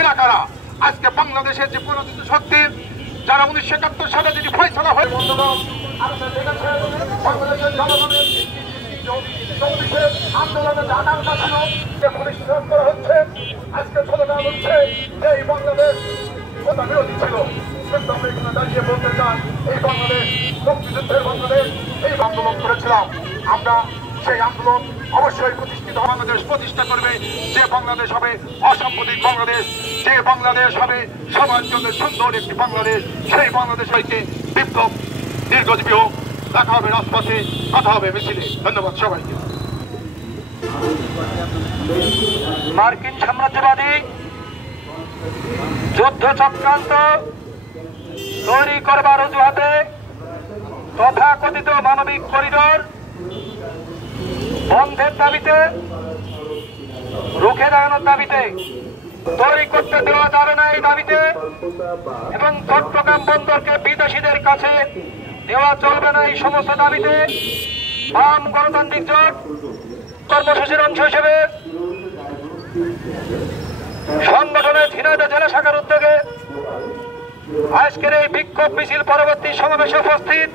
এরা কারা? আজকে বাংলাদেশের যে পরাজিত শক্তি, যারা 1971 সালে যেটি ফয়সালা হয়ে বাংলাদেশের জনগণের আন্দোলনে জানার ছিল প্রতিষ্ঠা করা হচ্ছে। আজকে স্লোগান হচ্ছে এই বাংলাদেশ কোথা বিরোধী ছিল, কিন্তু আমরা এখানে দাঁড়িয়ে বলতে চাই এই বাংলাদেশ মুক্তিযুদ্ধের বাংলাদেশ। এই আন্দোলন করেছিলাম আমরা, সেই আন্দোলন অবশ্যই প্রতিষ্ঠিত বাংলাদেশ প্রতিষ্ঠা করবে। যে বাংলাদেশ হবে অসাম্প্রদায়িক বাংলাদেশ, যে বাংলাদেশ হবে সবার জন্য সুন্দর একটি বাংলাদেশ, সেই বাংলাদেশ হইতে বিপ্লব দীর্ঘজীবী হোক। দেখা হবে রাজপথে, কথা হবে মিছিলে। ধন্যবাদ সবাইকে। মার্কিন সাম্রাজ্যবাদী যুদ্ধ চক্রান্ত তৈরি করবার অজুহাতে তথাকথিত মানবিক করিডোর বন্ধের দাবিতে, রুখে দাঁড়ানোর দাবিতে, তৈরি করতে দেওয়া যাবে না এই দাবিতে, এবং চট্টগ্রাম বন্দরকে বিদেশিদের কাছে দেওয়া চলবে না এই সমস্ত দাবিতে বাম গণতান্ত্রিক জোট কর্মসূচির অংশ হিসেবে সংগঠনের ঝিনাইদহ জেলা শাখার উদ্যোগে আজকের এই বিক্ষোভ মিছিল পরবর্তী সমাবেশে উপস্থিত